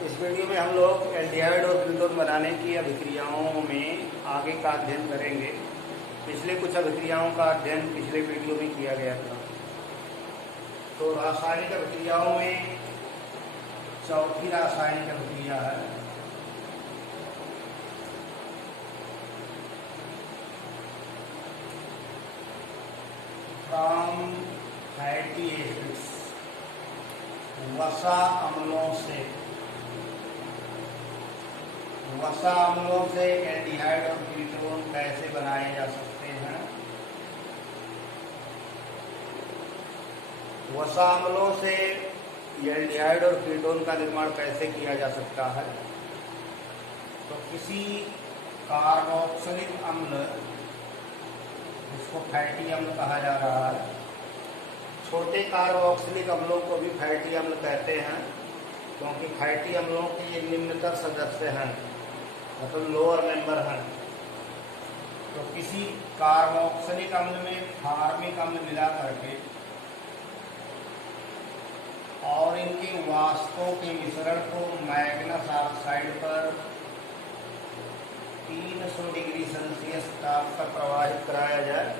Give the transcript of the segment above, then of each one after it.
इस वीडियो में हम लोग एल्डिहाइड और कीटोन बनाने की अभिक्रियाओं में आगे का अध्ययन करेंगे। पिछले कुछ अभिक्रियाओं का अध्ययन पिछले वीडियो में किया गया था। तो रासायनिक अभिक्रियाओं में चौथी रासायनिक अभिक्रिया है फ्रॉम फैटी एसिड्स, वसा अम्लों से एल्डिहाइड और कीटोन कैसे बनाए जा सकते हैं। वसा अम्लों से एल्डिहाइड और कीटोन का निर्माण कैसे किया जा सकता है। तो किसी कार्बोक्सिलिक अम्ल, जिसको फैटी अम्ल कहा जा रहा है, छोटे कार्बोक्सिलिक अम्लों को भी फैटी अम्ल कहते हैं, क्योंकि फैटी अम्लों के ये निम्नतर सदस्य हैं, मतलब लोअर मेंबर हैं। तो किसी कार्बोक्सिलिक अम्ल में फार्मिक अम्ल मिला करके और इनके वाष्पों के मिश्रण को मैग्नस ऑक्साइड पर 300 डिग्री सेल्सियस ताप पर प्रवाहित कराया जाए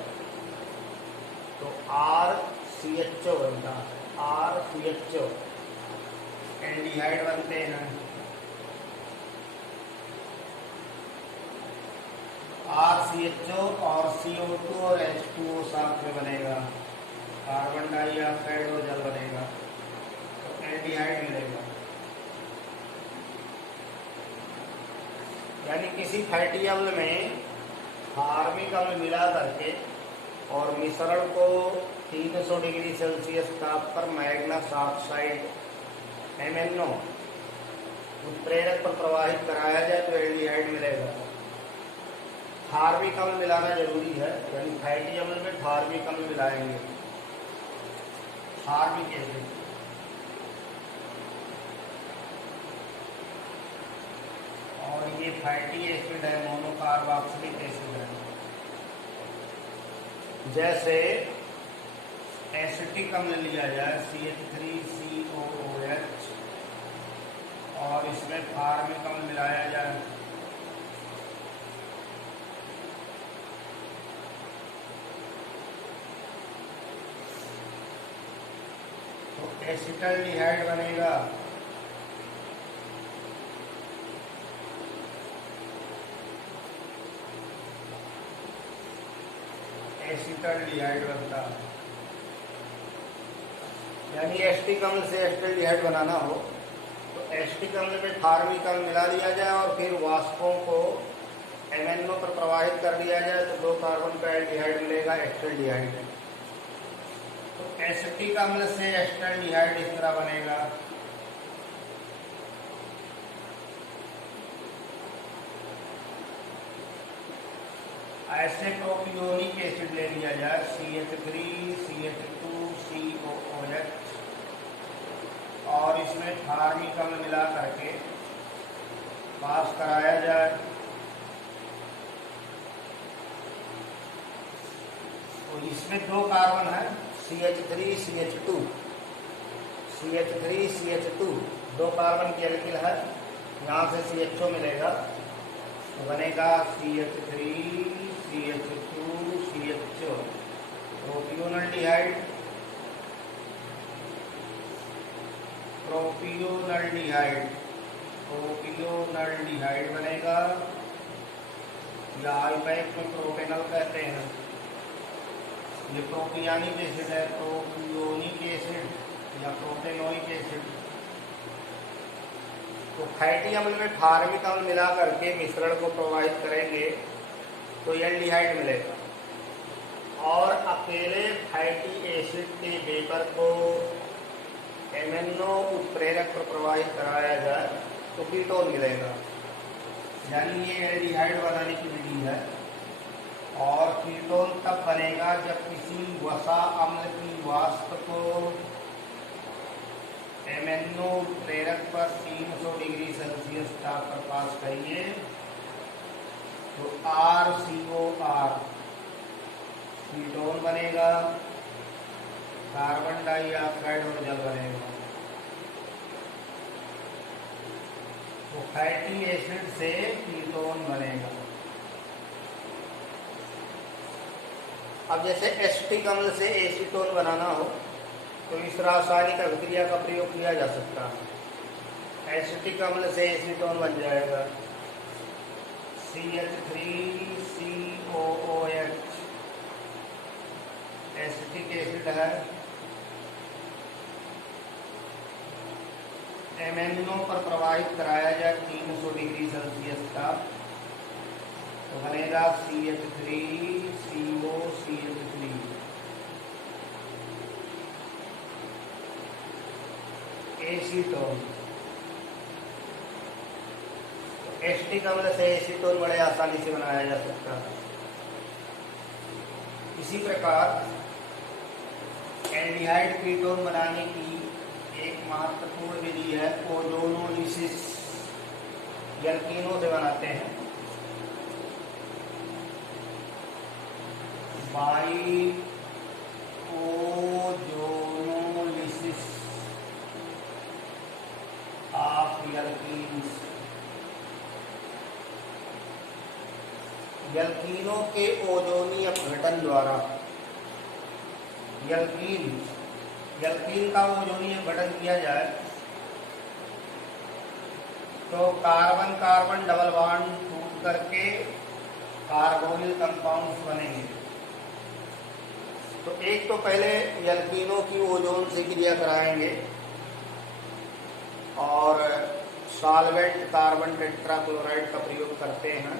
तो RCHO बनता है। RCHO एल्डिहाइड बनते हैं। RCHO और CO2 और H2O साथ में बनेगा, कार्बन डाइऑक्साइड और जल बनेगा, तो एल्डिहाइड मिलेगा। यानी किसी फैटी अम्ल में फार्मिक अम्ल मिला करके और मिश्रण को 300 डिग्री सेल्सियस ताप पर मैग्नस ऑक्साइड MnO उत्प्रेरक पर प्रवाहित कराया जाए तो एल्डिहाइड मिलेगा। फार्मिक अम्ल मिलाना जरूरी है, यानी फैटी अम्ल में फार्मिक अम्ल मिलाएंगे, फार्मिक एसिड। और ये फैटी एसिड है, मोनोकार्बोक्सिलिक एसिड है। जैसे एसिटिक अम्ल लिया जाए CH3COOH और इसमें फार्मिक अम्ल मिलाया जाए तो एसिटल्डिहाइड बनेगा। एसिटल्डिहाइड बनता है। यानी एसिटिक अम्ल से एसिटल्डिहाइड बनाना हो तो एसिटिक अम्ल में फार्मिक अम्ल मिला दिया जाए और फिर वाष्पों को MnO पर प्रवाहित कर दिया जाए तो 2 कार्बन का एल्डिहाइड मिलेगा, एसिटल्डिहाइड। तो एसिटिक अम्ल से एसिटल्डिहाइड इस तरह बनेगा। ऐसे प्रोपियोनिक एसिड ले लिया जाए CH3CH2COOH और इसमें फार्मिक अम्ल मिला करके पास कराया जाए तो इसमें 2 कार्बन है, CH3CH2 2 कार्बन की एल्किल है, यहाँ से CHO मिलेगा तो बनेगा CH3CH2CHO प्रोपियोनल्डिहाइड बनेगा, या आइपैक में प्रोपेनल कहते हैं। ये प्रोपियानिक एसिड है, प्रोपियोनिक एसिड या प्रोपेनोइक एसिड। तो फैटी अम्ल में फार्मिक अम्ल मिला करके मिश्रण को प्रवाहित करेंगे तो एल्डिहाइड मिलेगा। और अकेले फैटी एसिड के वेपर को MnO उत्प्रेरक पर प्रवाहित कराया जाए तो कीटोन मिलेगा। यानी ये एल्डिहाइड बनाने की विधि है। और कीटोन तब बनेगा जब किसी वसा अम्ल की वाष्प को MnO उत्प्रेरक पर 300 डिग्री सेल्सियस ताप पर पास करिए तो RCOR कीटोन बनेगा, कार्बन डाइऑक्साइड और जल बनेगा। तो फैटी एसिड से कीटोन बनेगा। अब जैसे एसिटिक अम्ल से एसीटोन बनाना हो तो इस रासायनिक अभिक्रिया का प्रयोग किया जा सकता है। एसिटिक अम्ल से एसीटोन बन जाएगा CH3COOH, एसिटिक एसिड है। एमएनओ पर प्रवाहित कराया जाए 300 डिग्री सेल्सियस का तो बनेगा CH3COCH3, एसीटोन। एसिटिक अम्ल से एसीटोन बड़े आसानी से बनाया जा सकता है। इसी प्रकार एल्डिहाइड कीटोन बनाने की एक महत्वपूर्ण विधि है ओजोनोलिसिस। एल्कीनों से बनाते हैं बाई ओजोनोलिसिस ऑफ एल्कीन्स। एल्कीनों के ओजोनीय अपघटन द्वारा एल्कीन का ओजोनीय अपघटन किया जाए तो कार्बन कार्बन डबल बॉन्ड टूट करके कार्बोनिल कंपाउंड्स बनेंगे। तो एक तो पहले एल्कीनों की ओजोन से क्रिया कराएंगे और सॉल्वेंट कार्बन टेट्राक्लोराइड का प्रयोग करते हैं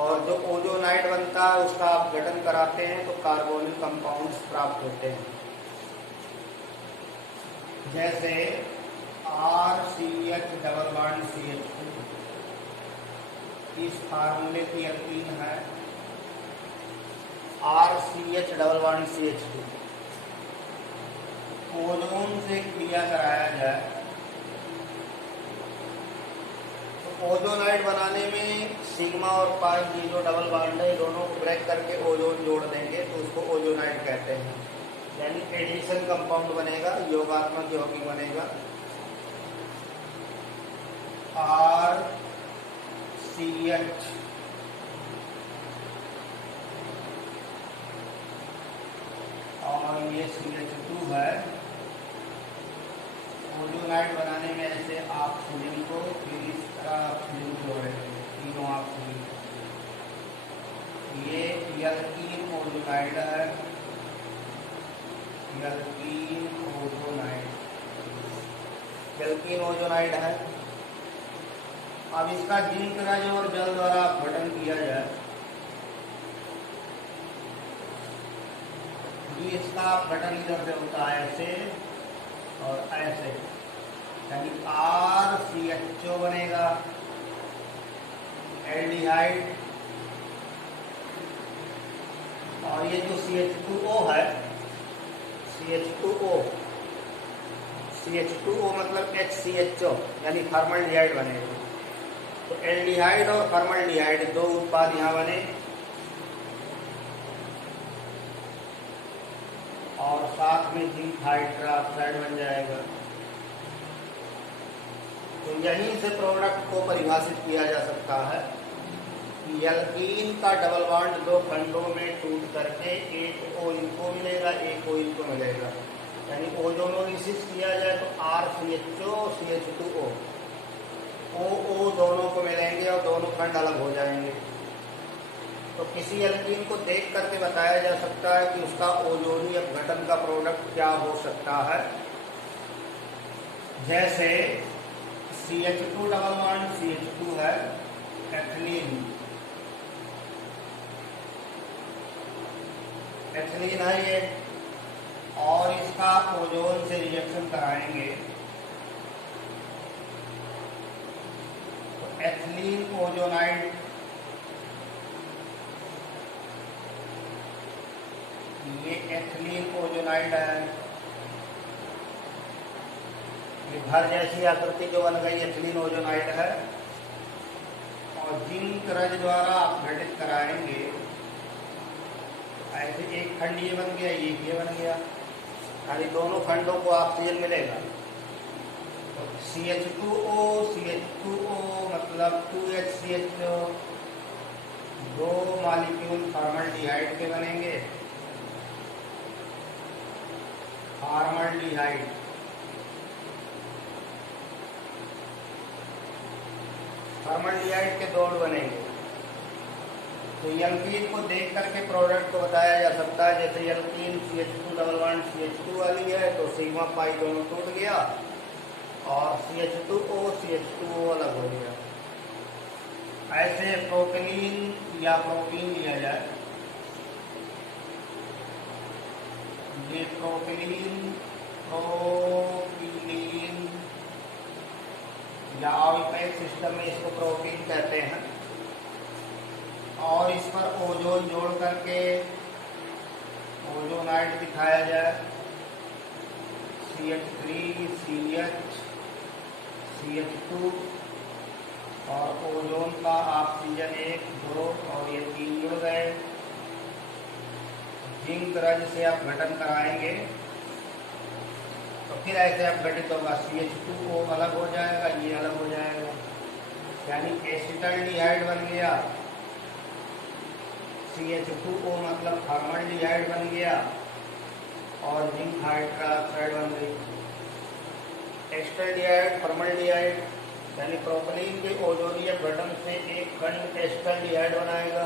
और जो ओजोनाइड बनता है उसका अपघटन कराते हैं तो कार्बोनिल कंपाउंड्स प्राप्त होते हैं। जैसे RCH डबल बॉन्ड CH2 इस फार्मूले की एल्कीन है RCH double bond CH2। Ozone से क्रिया कराया जाए तो ओजोनाइड बनाने में सिग्मा और पाई जो डबल बॉन्ड है दोनों को ब्रेक करके ओजोन जोड़ देंगे तो उसको ओजोनाइड कहते हैं। यानी एडिशन कंपाउंड बनेगा, योगात्मक यौगिक बनेगा RCH और ये CH2 है। ओजोनाइड बनाने में ऐसे ऑक्सीजन को फिर इस तरह ऑक्सीजन जोड़ेंगे, तीनों ऑक्सीजन। ये एल्कीन ओजोनाइड है, एल्कीन ओजोनाइड है। अब इसका जिंक रज और जल द्वारा अपघटन किया जाए इसका अपघटन इधर से होता है ऐसे और ऐसे, यानी RCHO बनेगा एल्डिहाइड। और ये जो CH2O है CH2O मतलब HCHO यानी फॉर्मल्डिहाइड बनेगा। तो एल्डिहाइड और फॉर्मल्डिहाइड दो उत्पाद यहाँ बने और साथ में जिंक हाइड्रोक्साइड बन जाएगा। तो यहीं से प्रोडक्ट को परिभाषित किया जा सकता है कि एल्कीन का डबल बॉन्ड दो खंडों में टूट करके एक O इनको मिलेगा, एक O इनको मिलेगा। यानी ओजोनोलिसिस किया जाए तो RCHO CH2O OO दोनों को मिलेंगे और दोनों खंड अलग हो जाएंगे। तो किसी एल्कीन को देख करके बताया जा सकता है कि उसका ओजोनीय अपघटन का प्रोडक्ट क्या हो सकता है। जैसे CH2 डबल बॉन्ड CH2 है एथिलीन है ये, और इसका ओजोन से रिएक्शन कराएंगे तो एथिलीन ओजोनाइड ये एथिलीन ओजोनाइड है। ये घर जैसी आकृति जो बन गई एथिलीन ओजोनाइड है और जिंक रज द्वारा अपघटित कराएंगे ऐसे एक खंड ये बन गया, एक ये बन गया, यानी दोनों खंडों को ऑक्सीजन मिलेगा। तो तो CH2O CH2O मतलब 2HCHO, दो मॉलिक्यूल फॉर्मल्डिहाइड के बनेंगे। फॉर्मल्डिहाइड फॉर्मल्डिहाइड के दो बनेंगे। तो एल्कीन को देख करके प्रोडक्ट को बताया जा सकता है। जैसे एल्कीन CH2 CH2 वाली है तो सिग्मा पाई दोनों टूट गया और CH2O CH2O अलग हो गया। ऐसे प्रोपेलीन या प्रोपीन लिया जाए, ये प्रोपेलीन या ऑलपैक सिस्टम में इसको प्रोपीन कहते हैं। और इस पर ओजोन जोड़ करके ओजोनाइड दिखाया जाए, CH3 CH CH2 और ओजोन का ऑक्सीजन 1 2 और ये 3 जुड़ गए। जिंक रज से आप गठन कराएंगे तो फिर ऐसे आप घटित होगा, CH2O अलग हो जाएगा, ये अलग हो जाएगा, यानी एसिटल्डिहाइड बन गया। CH2O मतलब फॉर्मल्डिहाइड बन गया और जिंक हाइड्रोक्साइड बन गई। एस्टल्डिहाइड फॉर्मल्डिहाइड यानी प्रोपेलीन के ओजोनियम गठन से एक खंड एस्टल्डिहाइड बनाएगा,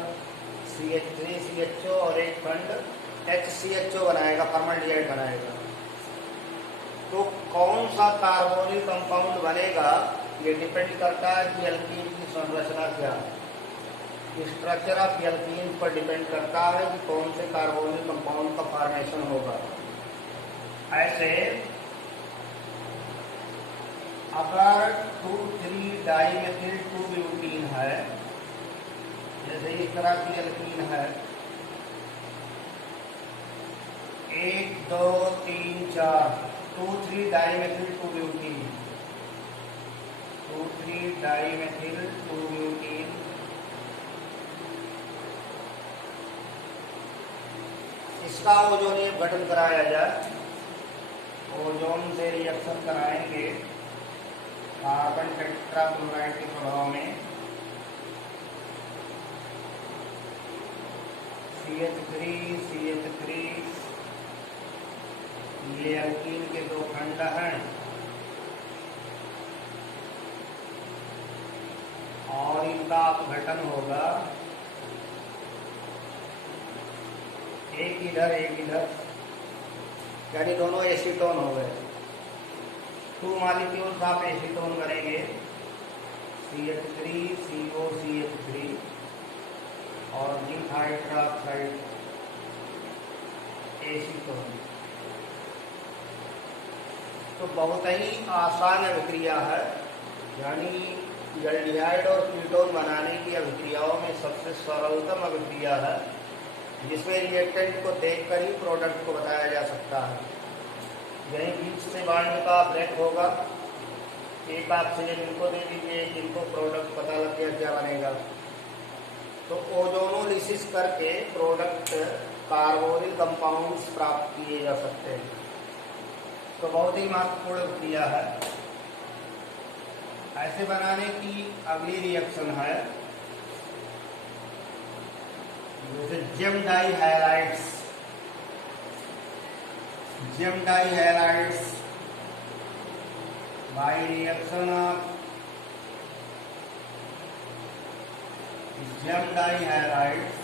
CH3 CHO और एक खंड HCHO बनाएगा, फॉर्मल्डिहाइड बनाएगा। तो कौन सा कार्बोनिल कंपाउंड बनेगा ये डिपेंड करता है कि एल्कीन की संरचना क्या है। स्ट्रक्चर ऑफ एल्कीन पर डिपेंड करता है कि कौन से कार्बोनिल कंपाउंड का फॉर्मेशन होगा। ऐसे अगर 2,3 डाइमेथिल 2-ब्यूटीन है, जैसे इस तरह की एल्कीन है 1 2 3 4 2,3 डाइमेथिल 2-ब्यूटीन 2,3 डाइमेथिल 2-ब्यूटीन। इसका ओजोनियम गठन कराया जाए, ओजोन से रिएक्शन कराएंगे कार्बन टेट्राक्लोराइड के प्रभाव में, CH3 ये एल्कीन के दो खंड हैं और इनका अपघटन होगा, एक इधर एक इधर, यानी दोनों एसीटोन हो गए। 2 मॉलिक्यूल्स आप एसीटोन करेंगे, CH3 CO CH3 और जिंक हाइड्रोक्साइड एसीटोन। तो बहुत ही आसान अभिक्रिया है, यानी एल्डिहाइड और कीटोन बनाने की अभिक्रियाओं में सबसे सरलतम अभिक्रिया है, जिसमें रिएक्टेंट को देखकर ही प्रोडक्ट को बताया जा सकता है। यही बीच से बांड का ब्रेक होगा, एक ऑक्सीजन इनको दे दीजिए, इनको प्रोडक्ट पता लग गया क्या बनेगा। तो ओजोनोलिसिस करके प्रोडक्ट कार्बोनिल कंपाउंड्स प्राप्त किए जा सकते हैं। तो बहुत ही महत्वपूर्ण क्रिया है। ऐसे बनाने की अगली रिएक्शन है जैसे gem dihalides. Gem dihalides by reaction of gem dihalides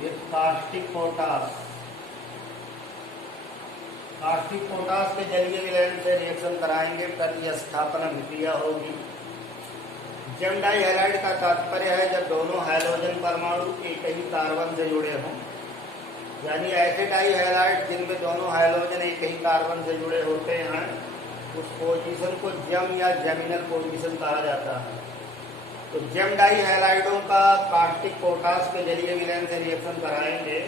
with caustic potash. Caustic potash के जलीय विलयन से रिएक्शन कराएंगे, प्रतिस्थापन अभिक्रिया होगी। जेम डाइहैलाइड का तात्पर्य है जब दोनों हाइड्रोजन परमाणु एक ही कार्बन से जुड़े हों, यानी ऐसे डाइहैलाइड जिनमें दोनों हाइड्रोजन एक ही कार्बन से जुड़े होते हैं, उस पोजीशन को जेम या जेमिनल पोजीशन कहा जाता है। तो जेम डाइहैलाइडों का कास्टिक पोटाश के जलीय विलयन से रिएक्शन कराएंगे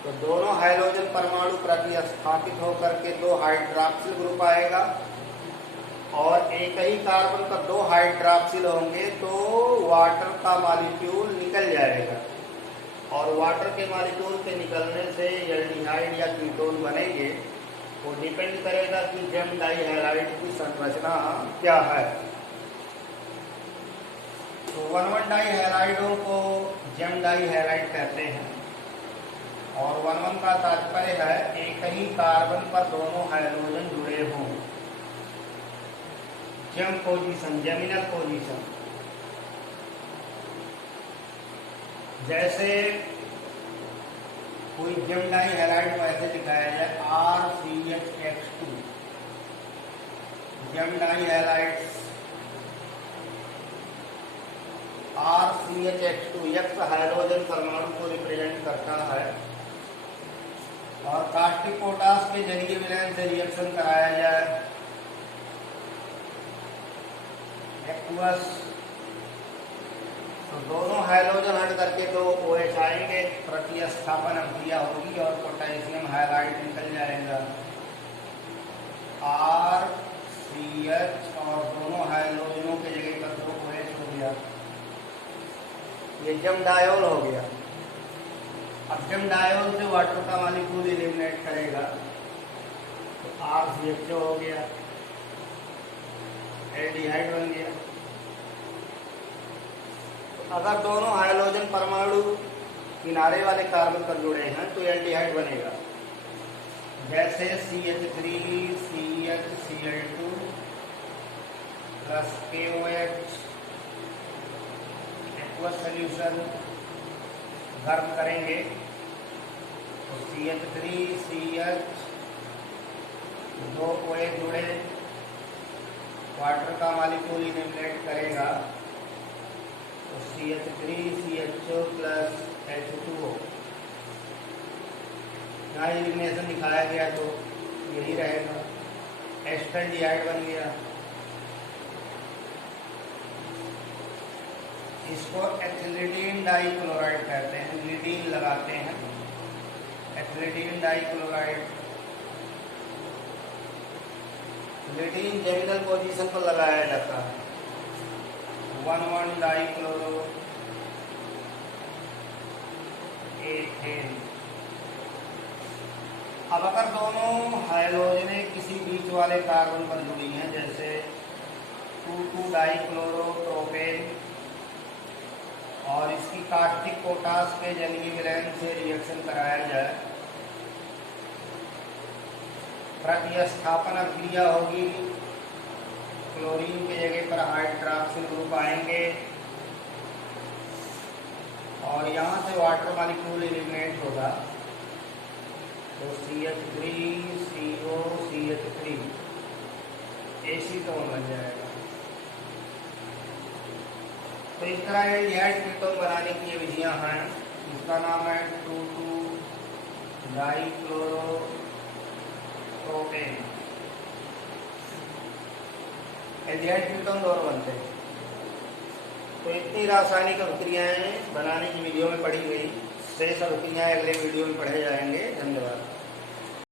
तो दोनों हाइड्रोजन परमाणु प्रतिस्थापित होकर के 2 हाइड्रॉक्सिल ग्रुप आएगा और एक ही कार्बन पर 2 हाइड्रॉक्सिल होंगे तो वाटर का मॉलिक्यूल निकल जाएगा। और वाटर के मॉलिक्यूल के निकलने से एल्डिहाइड या कीटोन बनेंगे, वो डिपेंड करेगा कि जेम डाइहैलाइड की संरचना क्या है। तो 1,1 डाइहैलाइडों को जेम डाइहैलाइड कहते हैं, और 1,1 का तात्पर्य है एक ही कार्बन पर दोनों हाइड्रोजन जुड़े हों, जेम पोजीशन, जेमिनल पोजीशन। जैसे कोई जेम डाइहैलाइड को ऐसे दिखाया जाए RCHX2, GeM डाइहैलाइड RCHX2 X hydrogen परमाणु को रिप्रेजेंट करता है, और कास्टिक पोटास के जलीय विलयन से रिएक्शन कराया जाए एक्वस, तो दोनों हाइड्रोजन हट करके तो OH आएंगे, प्रतिस्थापन अभिक्रिया होगी और पोटेशियम हाइड्राइड निकल जाएगा RCH, और दोनों हाइड्रोजनों के जगह पर तो OH हो गया, ये जेम डायोल हो गया। अब जेम डायोल से वाटर का मॉलिक्यूल एलिमिनेट करेगा तो RCHO हो गया, एल्डिहाइड बन गया। तो अगर दोनों हाइड्रोजन परमाणु किनारे वाले कार्बन पर जुड़े हैं तो एल्डिहाइड बनेगा, जैसे CH3 CHCl2 plus KOH aqueous solution गर्म करेंगे तो CH3 CH दो OH जुड़े, वाटर का मॉलिक्यूल एलिमिनेट करेगा तो CH3 CHO प्लस H2O। यहाँ एलिमिनेशन दिखाया गया तो यही रहेगा, एस्टल्डिहाइड बन गया। इसको एथिलीडीन डाइक्लोराइड कहते हैं, लीडीन लगाते हैं, एथिलीडीन डाइक्लोराइड। लीडीन जेमिनल पोजीशन पर लगाया जाता है, 1,1 डाइक्लोरो एथेन। अब अगर दोनों हाइड्रोजनें किसी बीच वाले कार्बन पर जुड़ी हैं, जैसे 2,2 डाइक्लोरो प्रोपेन, और इसकी कास्टिक पोटास के जलीय विलयन से रिएक्शन कराया जाए, प्रतिस्थापन अभिक्रिया होगी, क्लोरीन के जगह पर हाइड्रॉक्सिल ग्रुप आएंगे, और यहाँ से वाटर मॉलिक्यूल एलिमिनेट होगा तो CH3 CO CH3 एसीटोन बन जाएगा। तो इस तरह एल्डिहाइड कीटोन बनाने की ये विधियां हैं, इसका नाम है 2,2 डाइक्लोरो प्रोपेन। एल्डिहाइड कीटोन दोनों बनते हैं। तो इतनी रासायनिक अभिक्रियाएं बनाने की वीडियो में पढ़ी गई, शेष अभिक्रियाएं अगले वीडियो में पढ़े जाएंगे। धन्यवाद।